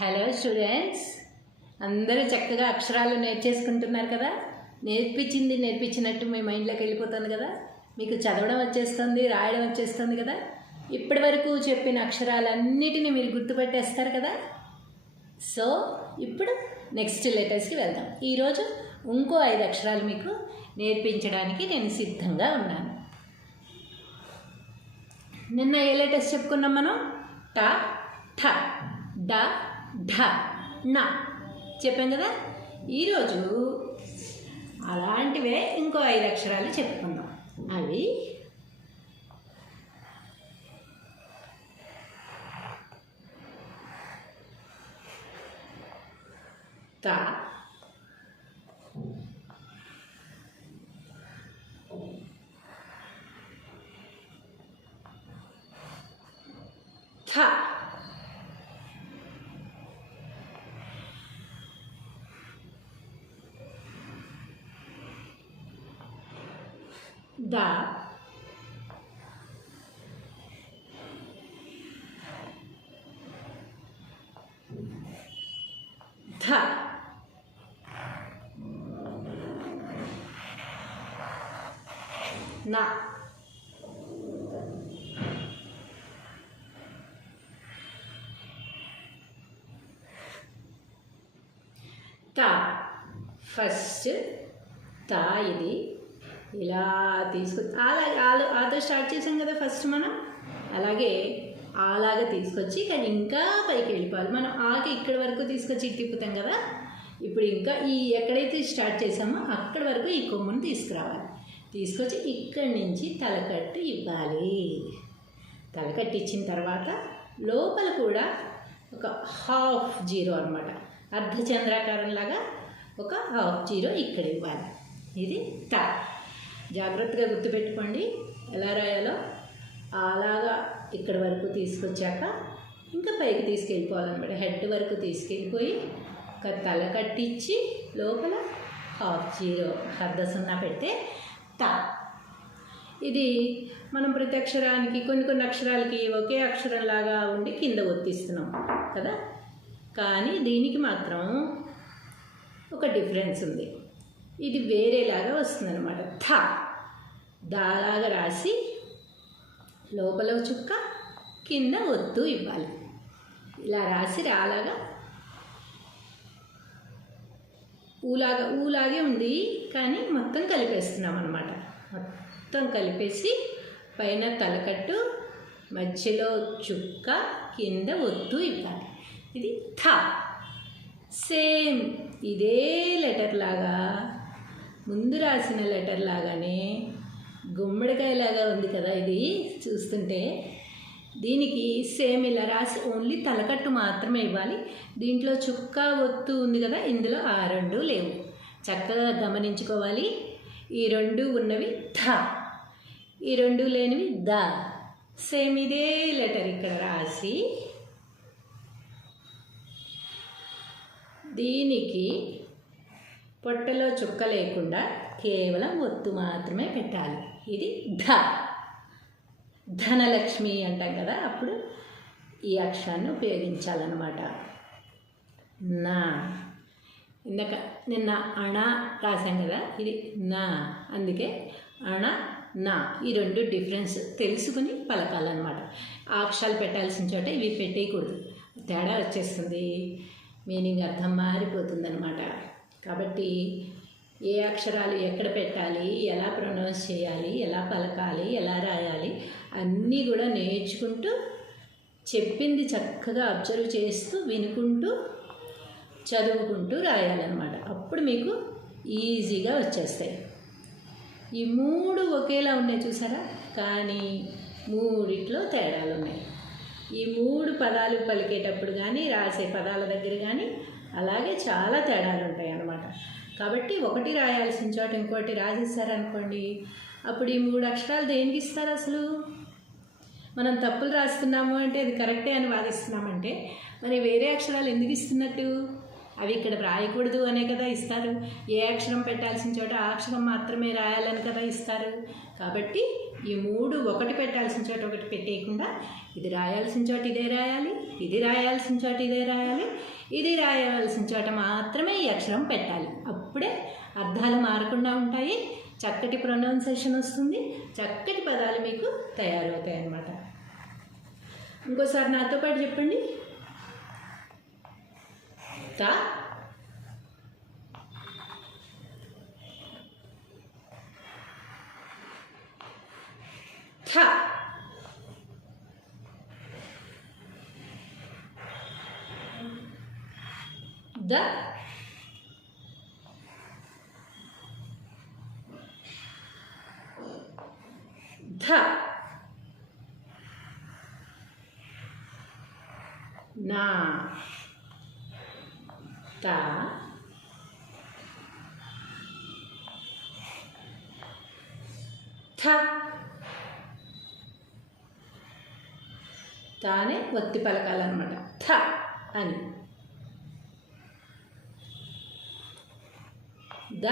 Hello students, అందరూ చక్కగా అక్షరాలు నేర్చేసుకుంటున్నారు కదా. నేర్పించినట్టు మీ మైండ్లోకి వెళ్ళిపోతుంది కదా. మీకు చదవడం వచ్చేస్తుంది, రాయడం వచ్చేస్తుంది కదా. ఇప్పటి వరకు చెప్పిన అక్షరాలన్నిటినీ మీరు గుర్తుపెట్టేస్తారు కదా. సో ఇప్పుడు నెక్స్ట్ లెటర్స్కి వెళ్దాం. ఈరోజు ఇంకో 5 అక్షరాలు మీకు నేర్పించడానికి నేను సిద్ధంగా ఉన్నాను. నిన్న ఏ లెటర్స్ చెప్పుకున్నాం మనం? ట, ఠ, డ, ఢ, న చెప్పాం కదా. ఈరోజు అలాంటివే ఇంకో 5 అక్షరాలు చెప్పుకుందాం. అవి త, థ, ద, ధ, న, త. ఫస్ట్ త. ఇది ఇలా ఆతో స్టార్ట్ చేసాం కదా ఫస్ట్ మనం. అలాగే ఆలాగా తీసుకొచ్చి కానీ ఇంకా పైకి వెళ్ళిపోవాలి. మనం ఆకి ఇక్కడి వరకు తీసుకొచ్చి తిప్పుతాం కదా. ఇప్పుడు ఇంకా ఈ ఎక్కడైతే స్టార్ట్ చేసామో అక్కడి వరకు ఈ కొమ్మును తీసుకురావాలి. తీసుకొచ్చి ఇక్కడి నుంచి తలకట్టు ఇవ్వాలి. తలకట్టు ఇచ్చిన తర్వాత లోపల కూడా ఒక హాఫ్ జీరో అనమాట, అర్ధచంద్రాకారంలాగా ఒక హాఫ్ జీరో ఇక్కడ ఇవ్వాలి. ఇది త. జాగ్రత్తగా గుర్తుపెట్టుకోండి ఎలా రాయాలో. అలాగా ఇక్కడి వరకు తీసుకొచ్చాక ఇంకా పైకి తీసుకెళ్ళిపోవాలన్నమాట. హెడ్ వరకు తీసుకెళ్ళిపోయి ఒక తల కట్టించి లోపల హాఫ్ జీరో అర్ధ సున్నా పెడితే త. ఇది మనం ప్రతి అక్షరానికి కొన్ని అక్షరాలకి ఒకే అక్షరంలాగా ఉండి కింద ఒత్తిస్తున్నాం కదా. కానీ దీనికి మాత్రం ఒక డిఫరెన్స్ ఉంది. ఇది వేరేలాగా వస్తుంది అనమాట. థ దాలాగా రాసి లోపల చుక్క కింద ఒత్తు ఇవ్వాలి. ఇలా రాసి రాలాగా ఊలాగే ఉంది కానీ మొత్తం కలిపేస్తున్నాం అనమాట. మొత్తం కలిపేసి పైన తలకట్టు, మధ్యలో చుక్క, కింద ఒత్తు ఇవ్వాలి. ఇది థ. సేమ్ ఇదే లెటర్ లాగా ముందు రాసిన లెటర్ లాగానే గుమ్మడికాయలాగా ఉంది కదా. ఇది చూస్తుంటే దీనికి సేమ్ ఇలా రాసి ఓన్లీ తలకట్టు మాత్రమే ఇవ్వాలి. దీంట్లో చుక్క ఒత్తు ఉంది కదా, ఇందులో ఆ 2 లేవు. చక్కగా గమనించుకోవాలి. ఈ 2 ఉన్నవి థ, ఈ 2 లేనివి ద. సేమ్ ఇదే లెటర్ ఇక్కడ రాసి దీనికి పొట్టలో చుక్క లేకుండా కేవలం ఒత్తు మాత్రమే పెట్టాలి. ఇది ధ. ధనలక్ష్మి అంటాం కదా, అప్పుడు ఈ అక్షరాన్ని ఉపయోగించాలన్నమాట. నా. నిన్న అణ రాశాం కదా, ఇది నా. అందుకే అణ, నా ఈ 2 డిఫరెన్స్ తెలుసుకుని పలకాలన్నమాట. ఆ అక్షరాలు పెట్టాల్సిన చోట ఇవి పెట్టేయకూడదు, తేడా వచ్చేస్తుంది, మీనింగ్ అర్థం మారిపోతుందన్నమాట. కాబట్టి ఏ అక్షరాలు ఎక్కడ పెట్టాలి, ఎలా ప్రొనౌన్స్ చేయాలి, ఎలా పలకాలి, ఎలా రాయాలి అన్నీ కూడా నేర్చుకుంటూ చెప్పింది చక్కగా అబ్జర్వ్ చేస్తూ వినుకుంటూ చదువుకుంటూ రాయాలన్నమాట. అప్పుడు మీకు ఈజీగా వచ్చేస్తాయి. ఈ 3 ఒకేలా ఉన్నాయి చూసారా, కానీ 3 తేడాలు ఉన్నాయి. ఈ 3 పదాలు పలికేటప్పుడు కానీ రాసే పదాల దగ్గర కానీ అలాగే చాలా తేడాలు ఉంటాయి అన్నమాట. కాబట్టి ఒకటి రాయాల్సిన చోట ఇంకోటి రాసేసారనుకోండి, అప్పుడు ఈ 3 అక్షరాలు దేనికి ఇస్తారు? అసలు మనం తప్పులు రాస్తున్నాము అంటే అది కరెక్టే అని వాదిస్తున్నామంటే మరి వేరే అక్షరాలు ఎందుకు ఇస్తున్నట్టు? అవి ఇక్కడ రాయకూడదు అనే కదా ఇస్తారు. ఏ అక్షరం పెట్టాల్సిన చోట ఆ అక్షరం మాత్రమే రాయాలని కదా ఇస్తారు. కాబట్టి ఈ 3 ఒకటి పెట్టాల్సిన చోట ఒకటి పెట్టేయకుండా ఇది రాయాల్సిన చోట ఇదే రాయాలి, ఇది రాయాల్సిన చోట ఇదే రాయాలి, ఇది రాయాల్సిన చోట మాత్రమే ఈ అక్షరం పెట్టాలి. అప్పుడే అర్థాలు మారకుండా ఉంటాయి, చక్కటి ప్రొనౌన్సియేషన్ వస్తుంది, చక్కటి పదాలు మీకు తయారవుతాయి అన్నమాట. ఇంకోసారి నాతో పాటు చెప్పండి. త, థ, ద, ధ, నా, త, థ. తానే ఒత్తి పలకాలన్నమాట, థ అని. ద,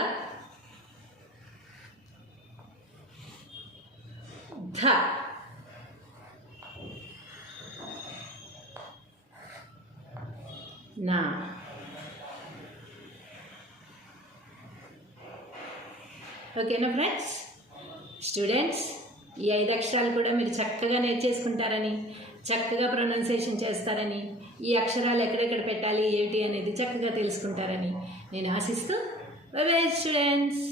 ధ, నా. ఓకేనా ఫ్రెండ్స్? స్టూడెంట్స్, ఈ 5 అక్షరాలు కూడా మీరు చక్కగా నేర్చేసుకుంటారని, చక్కగా ప్రొనౌన్సియేషన్ చేస్తారని, ఈ అక్షరాలు ఎక్కడెక్కడ పెట్టాలి ఏంటి అనేది చక్కగా తెలుసుకుంటారని నేను ఆశిస్తూ, బై బై స్టూడెంట్స్.